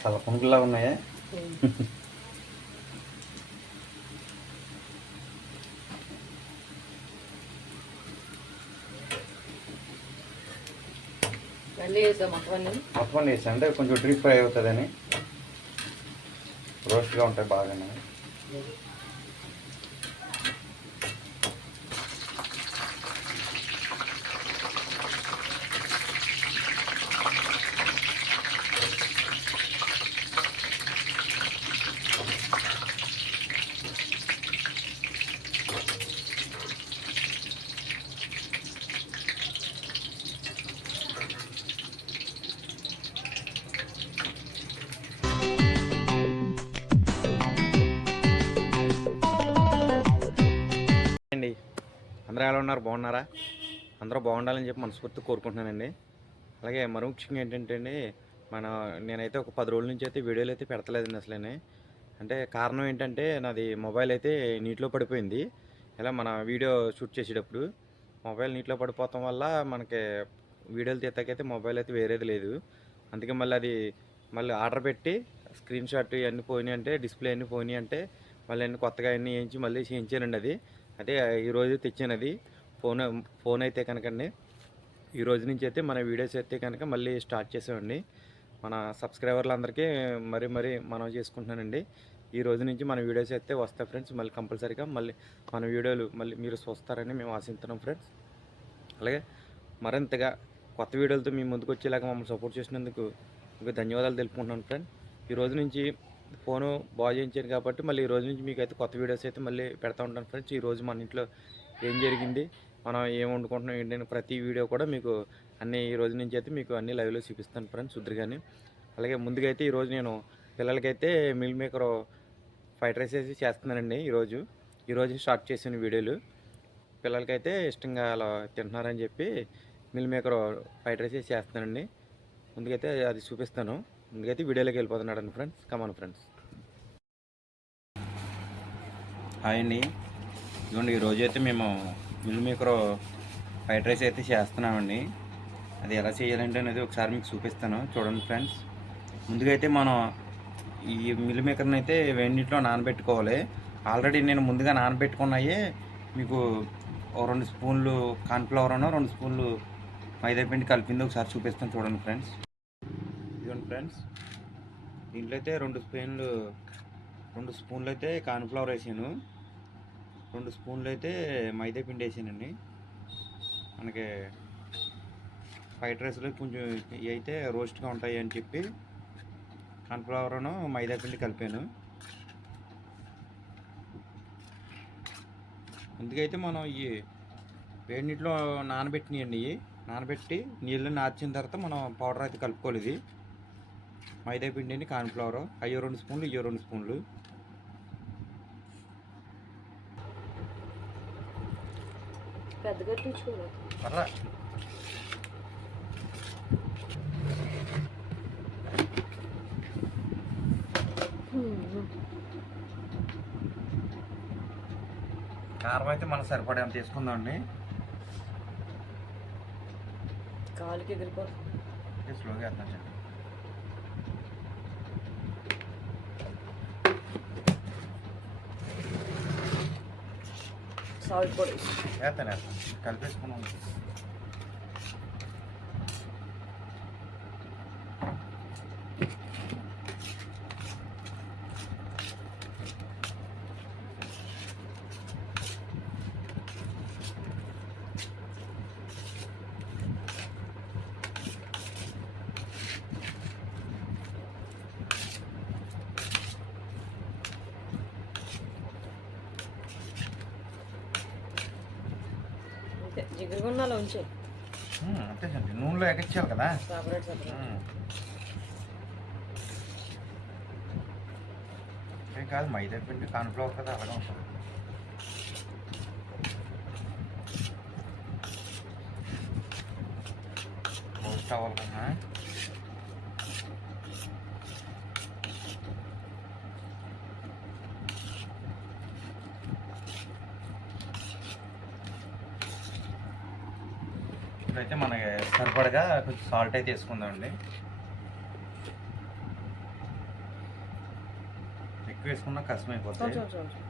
సలపునుకులా ఉన్నాయా? మొత్తం వేసా అంటే కొంచెం డీప్ ఫ్రై అవుతుందని, రోస్ట్గా ఉంటాయి బాగానే. అందరూ ఎలా ఉన్నారు? బాగున్నారా? అందరూ బాగుండాలని చెప్పి మనస్ఫూర్తిగా కోరుకుంటున్నానండి. అలాగే మరో ముఖ్యంగా ఏంటంటే అండి, నేనైతే ఒక 10 రోజుల నుంచి అయితే వీడియోలు అయితే పెడతలేదండి అసలేనే. అంటే కారణం ఏంటంటే, నాది మొబైల్ అయితే నీటిలో పడిపోయింది. ఇలా మన వీడియో షూట్ చేసేటప్పుడు మొబైల్ నీటిలో పడిపోవటం వల్ల మనకి వీడియోలు తీయటాకైతే మొబైల్ అయితే వేరేది లేదు. అందుకే మళ్ళీ ఆర్డర్ పెట్టి స్క్రీన్ షాట్ ఇవన్నీ పోయినాయి అంటే, డిస్ప్లే అన్నీ పోయినాయి అంటే మళ్ళీ అన్నీ కొత్తగా అన్నీ వేయించి మళ్ళీ చేయించానండి. అదే ఈరోజు తెచ్చాను. ఫోన్ అయితే కనుకండి ఈ రోజు నుంచి అయితే మన వీడియోస్ అయితే కనుక మళ్ళీ స్టార్ట్ చేసామండి. మన సబ్స్క్రైబర్లందరికీ మరీ మనం చేసుకుంటున్నానండి. ఈ రోజు నుంచి మన వీడియోస్ అయితే వస్తాయి ఫ్రెండ్స్. మళ్ళీ కంపల్సరీగా మళ్ళీ మన వీడియోలు మళ్ళీ మీరు చూస్తారని మేము ఆశిస్తున్నాం ఫ్రెండ్స్. అలాగే మరింతగా కొత్త వీడియోలతో మీ ముందుకు వచ్చేలాగా మమ్మల్ని సపోర్ట్ చేసినందుకు మీకు ధన్యవాదాలు తెలుపుకుంటున్నాను ఫ్రెండ్. ఈ రోజు నుంచి ఫోను బాగు చేయించాను కాబట్టి మళ్ళీ ఈ రోజు నుంచి మీకు అయితే కొత్త వీడియోస్ అయితే మళ్ళీ పెడతా ఉంటాను ఫ్రెండ్స్. ఈరోజు మన ఇంట్లో ఏం జరిగింది, మనం ఏం వండుకుంటున్నాం ఏంటని ప్రతి వీడియో కూడా మీకు అన్నీ ఈ రోజు నుంచి అయితే మీకు అన్ని లైవ్లో చూపిస్తాను ఫ్రెండ్స్ సుద్దిగానే. అలాగే ముందుగా అయితే ఈరోజు నేను పిల్లలకైతే మిల్ మేకర్ ఫ్రైడ్ రైస్ వేసి చేస్తున్నానండి. ఈరోజు స్టార్ట్ చేసిన వీడియోలు పిల్లలకైతే ఇష్టంగా అలా తింటున్నారని చెప్పి మిల్ మేకర్ ఫ్రైడ్ రైస్ వేసి చేస్తున్నానండి. ముందుకైతే అది చూపిస్తాను. ముందుకైతే వీడియోలోకి వెళ్ళిపోతున్నాడు ఫ్రెండ్స్. Come on friends. హాయ్ అండి. ఇదిగోండి ఈరోజు అయితే మేము మిల్ మేకర్ ఫ్రైడ్ రైస్ అయితే చేస్తున్నామండి. అది ఎలా చేయాలంటే అనేది ఒకసారి మీకు చూపిస్తాను, చూడండి ఫ్రెండ్స్. ముందుగా అయితే మనం ఈ మిల్ మేకర్ని అయితే వేడి నీటిలో నానబెట్టుకోవాలి. ఆల్రెడీ నేను ముందుగా నానబెట్టుకున్నాయి మీకు 2 స్పూన్లు కార్న్ఫ్లవర్ 2 స్పూన్లు మైదా పిండి కలిపింది ఒకసారి చూపిస్తాను, చూడండి ఫ్రెండ్స్. ఇదిగోండి ఫ్రెండ్స్, దీంట్లో అయితే 2 స్పూన్లు అయితే కార్న్ఫ్లవర్ వేసాను, 2 స్పూన్లు అయితే మైదా పిండి వేసానండి. మనకి ఫ్రైడ్ రైస్లో కొంచెం ఇవి అయితే రోస్ట్గా ఉంటాయి అని చెప్పి కార్న్ఫ్లవర్ను మైదా పిండి కలిపాను. అందుకైతే మనం ఈ వేడి నీటిలో నానబెట్టినాయండి. నానబెట్టి నీళ్ళు నార్చిన తర్వాత మనం పౌడర్ అయితే కలుపుకోవాలి. ఇది మైదా పిండిని కార్న్ఫ్లవర్ అయ్యో 2 స్పూన్లు, ఇయ్యో 2 స్పూన్లు. పెద్దగా తీసుకోవాలి. కారం అయితే మనం సరిపడేంత తీసుకుందామండి. కాలుకి ఎగిరిపోతుంది. స్లోగా వేస్తాను. సాల్ట్ పొడి వేస్తాను కలిపేసుకున్నాం. జిగురుగున్నాలో ఉంచే అంతేనండి, నూనెలో ఎగచ్చాలి కదా. ఏం కాదు, మైదా పిండి కార్న్ఫ్లవర్ కదా, అలాగే ఉంటుంది. రోస్ట్ అవ్వాలి కదా. ఇప్పుడైతే మనకి సరిపడగా కొంచెం సాల్ట్ అయితే వేసుకుందామండి. ఎక్కువ వేసుకున్నా కష్టం అయిపోతుంది. కొంచెం కొంచెం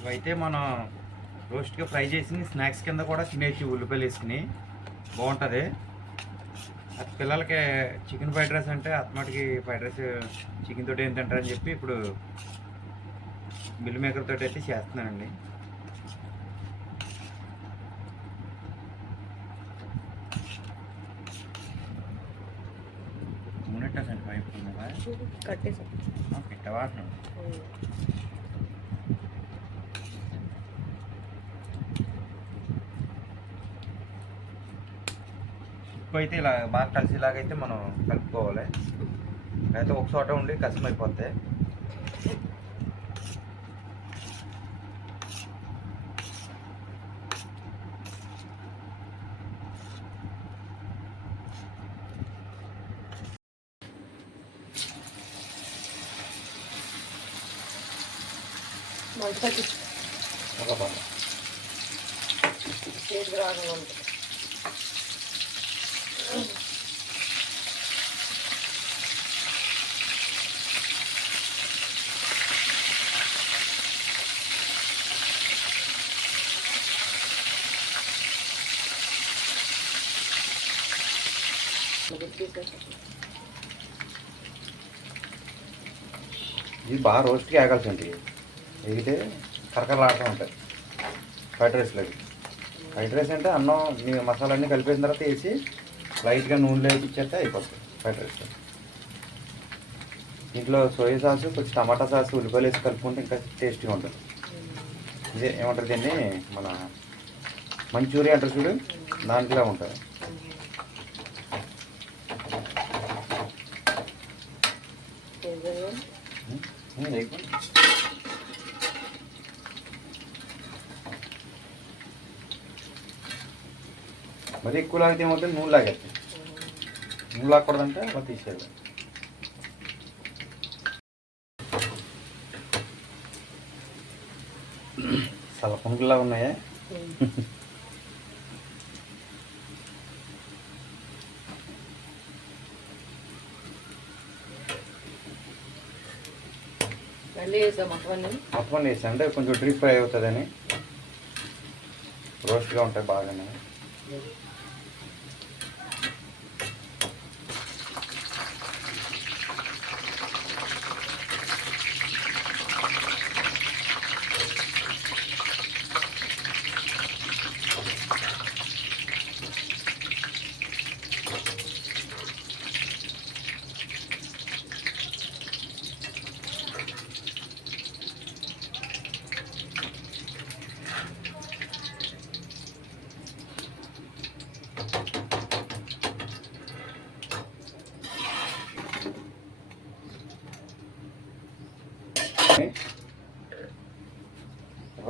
ఇవైతే మనం రోస్ట్గా ఫ్రై చేసి స్నాక్స్ కింద కూడా తినేసి ఉల్లిపాయలు వేసుకుని బాగుంటుంది. అది పిల్లలకి చికెన్ ఫ్రైడ్ రైస్ అంటే అత్తమాటికి ఫ్రైడ్ రైస్ చికెన్ తోటి ఏం తింటారని చెప్పి ఇప్పుడు మిల్ మేకర్ తోటి అయితే చేస్తున్నానండి. మునెట్టండి పైపు కట్టేసాం. పెట్టవాసన ఉప్పు అయితే ఇలా బాగా కలిసేలాగైతే మనం కలుపుకోవాలి. అయితే ఒక చోట ఉండి కష్టం అయిపోతాయి. మంట తగ్గించు. ఒక బాగా చేతికి రాకుండా ఉంటుంది. ఇది బాగా రోస్ట్గా ఆగాల్సింది. ఎగితే కరకరలాడుతూ ఉంటాయి ఫ్రైడ్ రైస్లోకి. ఫ్రైడ్ రైస్ అంటే అన్నం మీ మసాలన్నీ కలిపేసిన తర్వాత వేసి లైట్గా నూనెలో వేయించేస్తే అయిపోతుంది ఫ్రైడ్ రైస్. దీంట్లో సోయా సాసు, కొంచెం టమాటా సాసు, ఉల్లిపాయలు వేసి కలుపుకుంటే ఇంకా టేస్టీగా ఉంటుంది. ఇదే ఏమంటారు దీన్ని, మన మంచూరియా అంటారు చూడు, దాంట్లో ఉంటుంది. మరి ఎక్కువ లాగితే ఏమవుతుంది, నూనె లాగేస్తాయి. నూనె లాగకూడదంటే అలా తీసేయాలి. సలపుంకులా ఉన్నాయా? మొత్తం వేసా అంటే కొంచెం డీప్ ఫ్రై అవుతుందని, రోస్ట్గా ఉంటాయి బాగానే.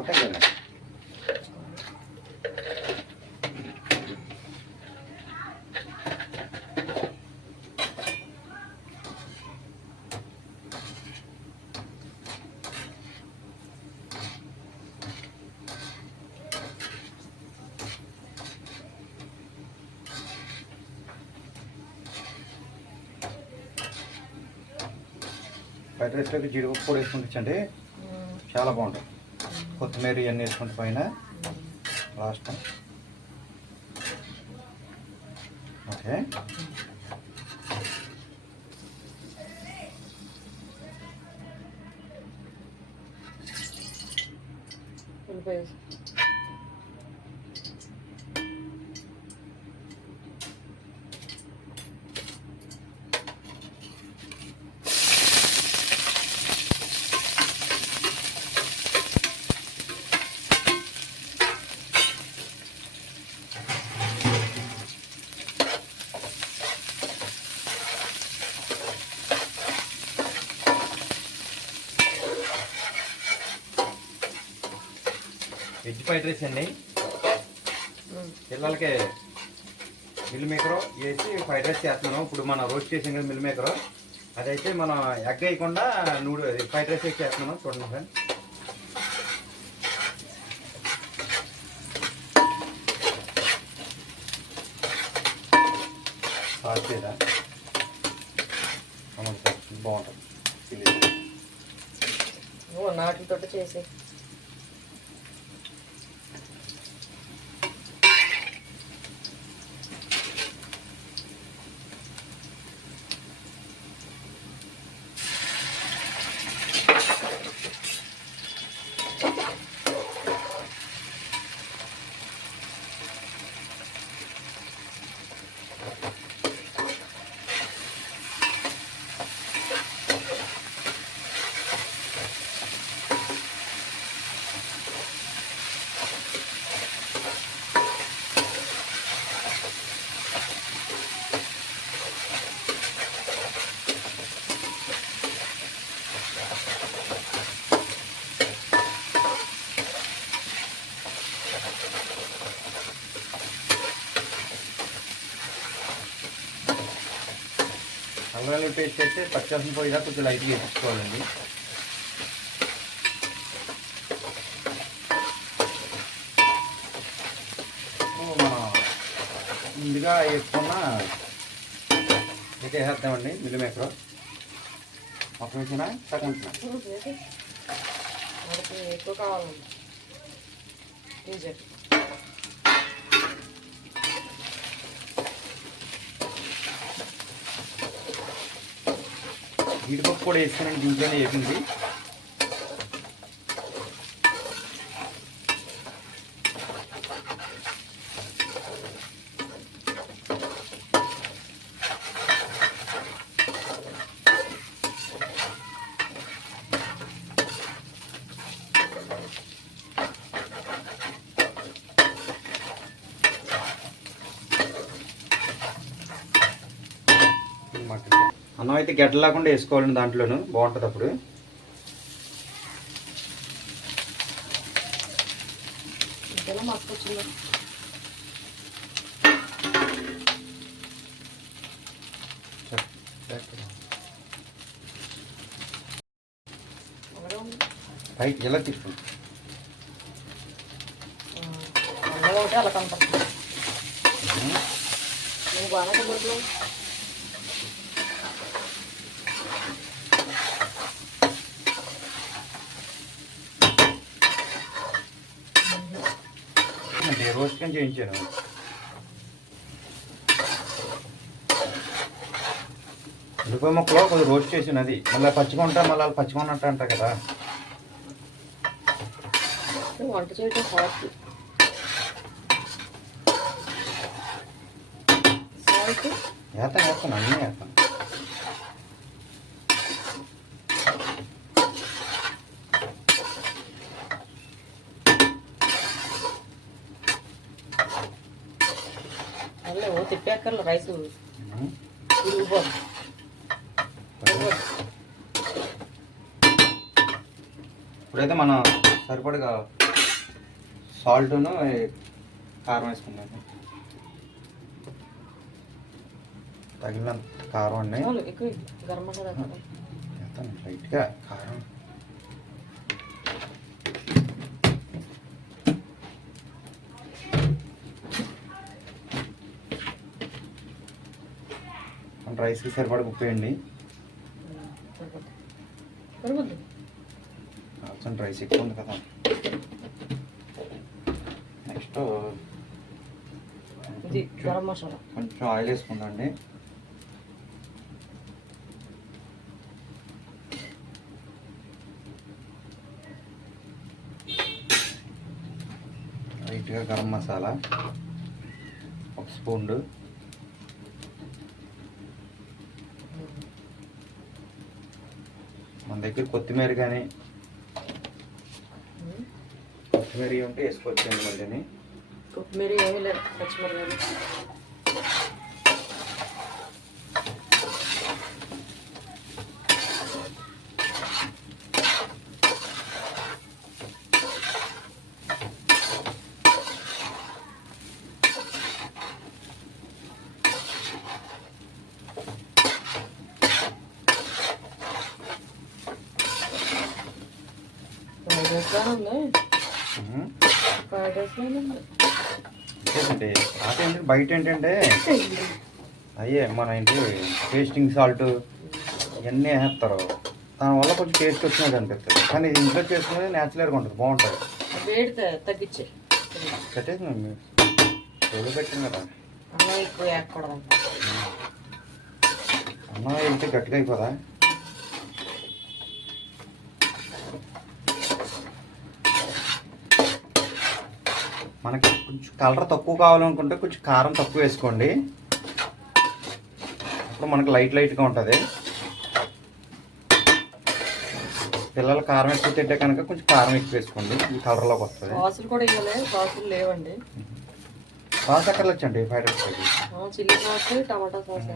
ఒకటే కదా ఫ్రైడ్ రైస్లోకి జీడిపప్పు కూడా వేసుకుంటే చాలా బాగుంటుంది. కొత్తిమీర ఇవన్నీ వేసుకుంటే పైన last. Okay, veg fried rice అండి. పిల్లలకి మిల్ మేకర్ వేసి ఫ్రైడ్ రైస్ చేస్తున్నాను. ఇప్పుడు మనం రోస్ట్ చేసాం కదా మిల్ మేకర్, అదైతే మనం ఎగ్ వేయకుండా ఫ్రైడ్ రైస్ వేసి చేస్తున్నాను. చూడండి సార్, సాస్ లేదా బాగుంటుంది చిల్లీ. నువ్వు నాటితో చేసి అల్లం పేస్ట్ అయితే పచ్చని పోయిదా కొంచెం లైట్గా వేసుకోవాలండి. మనం ముందుగా వేసుకున్న అయితే వేసేద్దామండి మిల్లి మేకర్. ఒక నిమిషం సగం మనకి ఎక్కువ కావాలండి. జీడిపప్పు కూడా వేసుకుని దీంట్లోనే వేసింది. అన్నం అయితే గడ్డ లేకుండా వేసుకోవాలండి, దాంట్లోనూ బాగుంటుంది అప్పుడు. పైకి ఎలా తిప్పు అలా కనపడుతుంది. నువ్వు బాగా గుడ్లు రోస్ట్ కానీ చేయించాను. ఉల్లిపాయ ముక్కలో కొద్దిగా రోస్ట్ చేసాను, అది మళ్ళీ పచ్చిగా ఉంటా మళ్ళీ వాళ్ళు పచ్చిగా ఉన్నట్టు అంటారు కదా. వంట చేయడం సాల్ట్ వేస్తాను అన్నీ వేస్తాను. తిప్పాకర్ల రైస్ ఇప్పుడైతే మనం సరిపడగా సాల్ట్ను కారం వేసుకుందాం. తగినంత కారం అండి, గరం మసాలా వేస్తాను లైట్గా కారం. రైస్కి సరిపడ ఉప్పు వేయండి. రైస్ ఎక్కువ ఉంది కదా. నెక్స్ట్ గరం మసాలా కొంచెం ఆయిల్ వేసుకుందండి. లైట్గా గరం మసాలా 1 స్పూన్, మన దగ్గర కొత్తిమీర కానీ కొత్తిమీర ఉంటే వేసుకోవచ్చండి. మళ్ళీ కొత్తిమీర ఏమీ లేదు, పచ్చిమిరకాయలు. బయట ఏంటంటే అయ్యే మన ఏంటి టేస్టింగ్ సాల్ట్ ఇవన్నీ వేస్తారు దానివల్ల కొంచెం టేస్ట్ వచ్చినది అనిపిస్తుంది కానీ ఇది ఇంట్లో చేసుకునేది న్యాచురల్గా ఉంటుంది బాగుంటుంది వేడి తగ్గించే కట్టేసి మమ్మీ రోజు పెట్టింది కదా అన్నం ఎక్కువ వేయకూడదంట. అన్నం వెళ్తే గట్టిగా అయిపోదా మనకి కొంచెం కలర్ తక్కువ కావాలనుకుంటే కొంచెం కారం తక్కువ వేసుకోండి అప్పుడు మనకి లైట్గా ఉంటుంది పిల్లలు కారం ఎక్కువ తింటే కనుక కొంచెం కారం ఎక్కువ వేసుకోండి ఈ కలర్లోకి వస్తుంది సాసులు కూడా ఇవ్వలే, సాసులు లేవండి. సాస్ ఎక్కడ వచ్చండి ఫ్రైడ్ రైస్ చిల్లీ సాస్, టమాటా సాస్.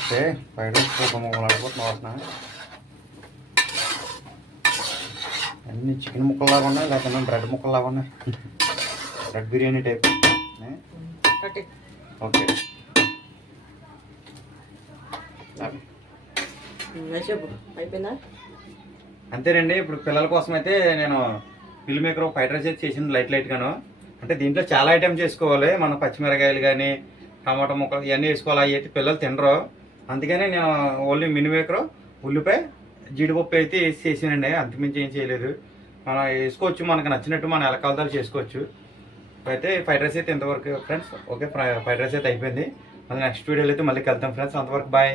ఓకే ఫ్రైడ్ రైస్ మొక్కలు వాసన అన్ని చికెన్ ముక్కల్లాగా ఉన్నాయి లేకపోతే బ్రెడ్ ముక్కల్లాగా ఉన్నాయి బ్రెడ్ బిర్యానీ టైప్ కట్టి ఓకే చెప్పు అయిపోయిందా? అంతేనండి. ఇప్పుడు పిల్లల కోసం అయితే నేను మిల్ మేకర్ ఫ్రైడ్ రైస్ అయితే చేసింది లైట్గాను. అంటే దీంట్లో చాలా ఐటమ్స్ చేసుకోవాలి. మనం పచ్చిమిరకాయలు కానీ టమాటా ముక్కలు ఇవన్నీ వేసుకోవాలి. అవి అయితే పిల్లలు తినరు. అందుకని నేను ఓన్లీ మిల్ మేకర్ ఉల్లిపాయ జీడిపప్పు అయితే వేసి చేసానండి. అంతకుమించి ఏం చేయలేదు. మనం వేసుకోవచ్చు మనకు నచ్చినట్టు మనం ఎలా కావాలో చేసుకోవచ్చు. అయితే ఫ్రైడ్ రైస్ అయితే ఇంతవరకు ఫ్రెండ్స్. ఓకే ఫ్రైడ్ రైస్ అయితే అయిపోయింది. మళ్ళీ నెక్స్ట్ వీడియోలో అయితే మళ్ళీ కలుద్దాం ఫ్రెండ్స్. అంతవరకు బాయ్.